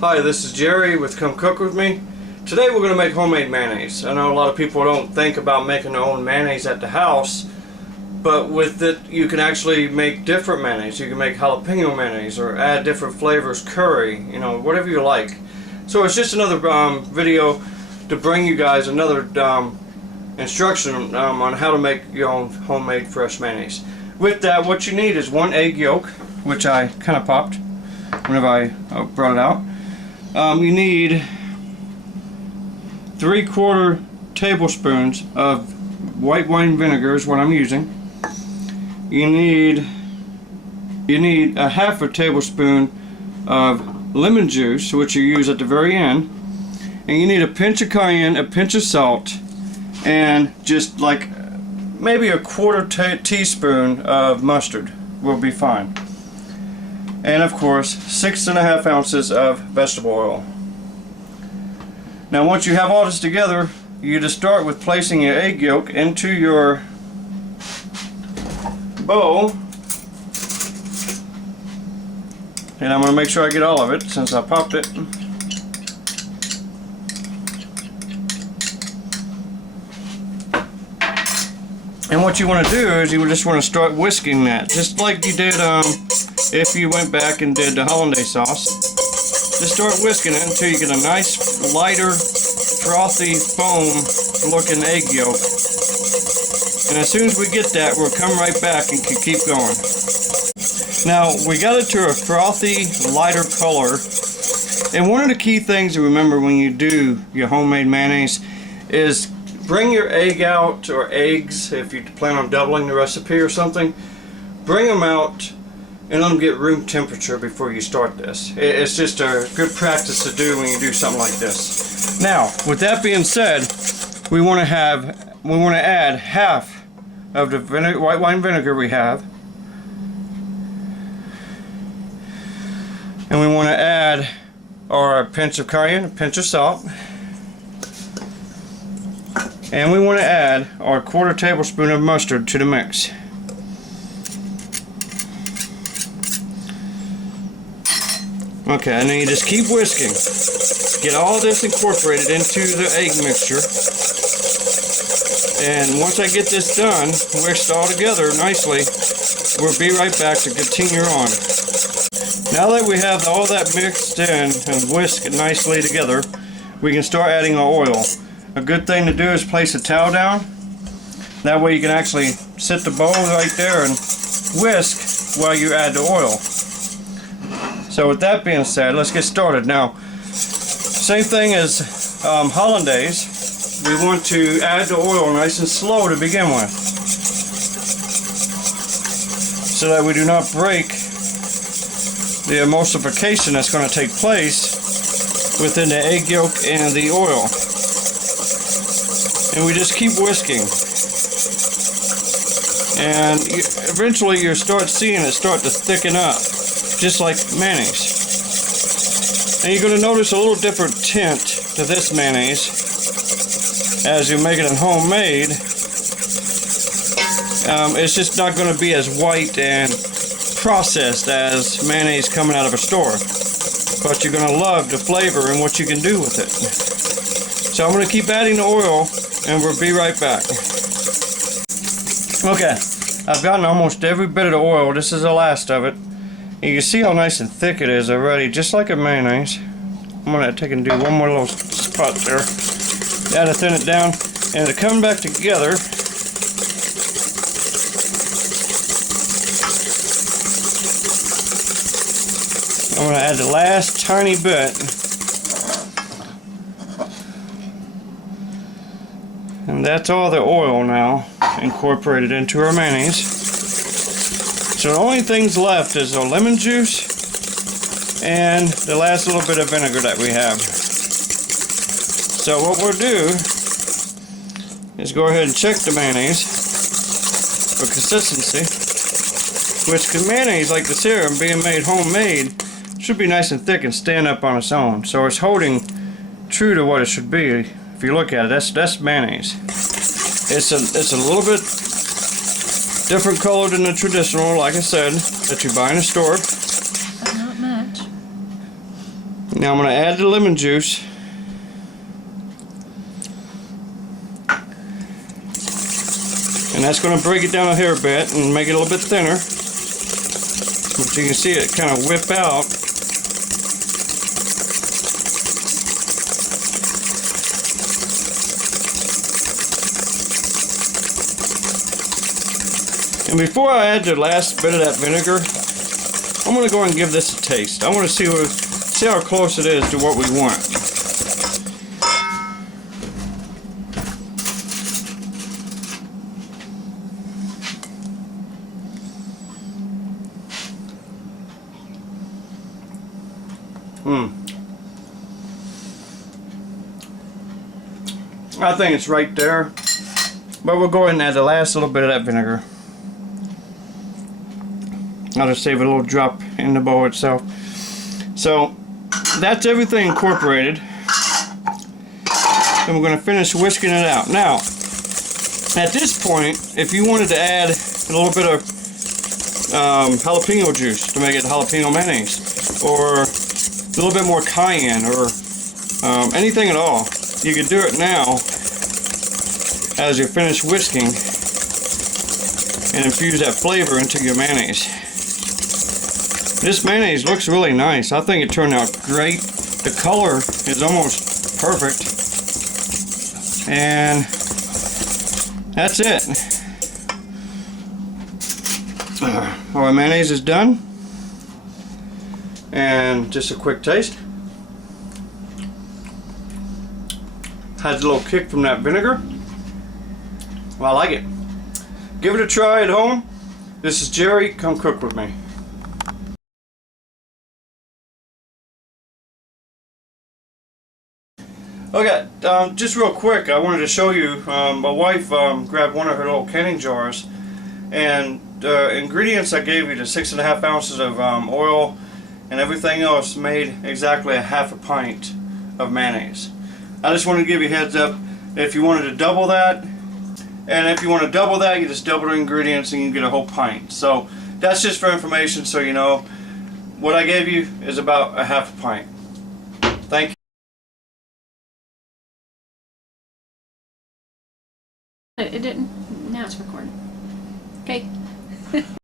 Hi, this is Jerry with Come Cook With Me. Today we're going to make homemade mayonnaise. I know a lot of people don't think about making their own mayonnaise at the house, but with it you can actually make different mayonnaise. You can make jalapeno mayonnaise or add different flavors, curry, you know, whatever you like. So it's just another video to bring you guys another instruction on how to make your own homemade fresh mayonnaise. With that, what you need is 1 egg yolk, which I kind of popped whenever I brought it out. You need 3/4 tablespoons of white wine vinegar is what I'm using. You need a 1/2 tablespoon of lemon juice, which you use at the very end, and you need a pinch of cayenne, a pinch of salt, and just like maybe a 1/4 teaspoon of mustard will be fine. And of course 6½ ounces of vegetable oil. Now once you have all this together, you just start with placing your egg yolk into your bowl, and I'm going to make sure I get all of it since I popped it. And what you want to do is you just want to start whisking that, just like you did if you went back and did the hollandaise sauce. Just start whisking it until you get a nice, lighter, frothy, foam looking egg yolk. And as soon as we get that, we'll come right back and can keep going. Now, we got it to a frothy, lighter color. And one of the key things to remember when you do your homemade mayonnaise is bring your egg out, or eggs, if you plan on doubling the recipe or something. Bring them out and let them get room temperature before you start this. It's just a good practice to do when you do something like this. Now, with that being said, we want to add 1/2 of the white wine vinegar we have, and we want to add our pinch of cayenne, a pinch of salt, and we want to add our 1/4 tablespoon of mustard to the mix. Okay, and then you just keep whisking. Get all this incorporated into the egg mixture. And once I get this done, whisked all together nicely, we'll be right back to continue on. Now that we have all that mixed in and whisked nicely together, we can start adding our oil. A good thing to do is place a towel down. That way you can actually sit the bowl right there and whisk while you add the oil. So with that being said, let's get started. Now, same thing as hollandaise, we want to add the oil nice and slow to begin with, so that we do not break the emulsification that's going to take place within the egg yolk and the oil. And we just keep whisking, and eventually you start seeing it start to thicken up, just like mayonnaise. And you're going to notice a little different tint to this mayonnaise as you make it in homemade. It's just not going to be as white and processed as mayonnaise coming out of a store, but you're going to love the flavor and what you can do with it. So I'm going to keep adding the oil, and we'll be right back. Okay, I've gotten almost every bit of the oil. This is the last of it. You can see how nice and thick it is already, just like a mayonnaise. I'm going to take and do one more little spot there. Gotta thin it down, and to come back together, I'm going to add the last tiny bit. And that's all the oil now incorporated into our mayonnaise. So the only things left is the lemon juice and the last little bit of vinegar that we have. So what we'll do is go ahead and check the mayonnaise for consistency, which mayonnaise, like the serum being made homemade, should be nice and thick and stand up on its own. So it's holding true to what it should be. If you look at it, that's mayonnaise. It's a little bit different color than the traditional, like I said, that you buy in a store. But not much. Now I'm going to add the lemon juice. And that's going to break it down a hair bit and make it a little bit thinner. But you can see it kind of whip out. And before I add the last bit of that vinegar, I'm going to go and give this a taste. I want to see how close it is to what we want. I think it's right there. But we'll go ahead and add the last little bit of that vinegar. I'll just save a little drop in the bowl itself. So that's everything incorporated. And we're going to finish whisking it out. Now, at this point, if you wanted to add a little bit of jalapeno juice to make it jalapeno mayonnaise, or a little bit more cayenne, or anything at all, you could do it now as you finish whisking and infuse that flavor into your mayonnaise. This mayonnaise looks really nice. I think it turned out great. The color is almost perfect. And that's it. Our mayonnaise is done. And just a quick taste. Has a little kick from that vinegar. Well, I like it. Give it a try at home. This is Jerry. Come cook with me. Okay, just real quick, I wanted to show you, my wife grabbed one of her little canning jars, and the ingredients I gave you, the 6.5 ounces of oil and everything else, made exactly a half a pint of mayonnaise. I just wanted to give you a heads up if you wanted to double that, and if you want to double that, you just double the ingredients and you get a whole pint. So that's just for information, so you know. What I gave you is about a half a pint. Thank you. It didn't. Now it's recording. Okay.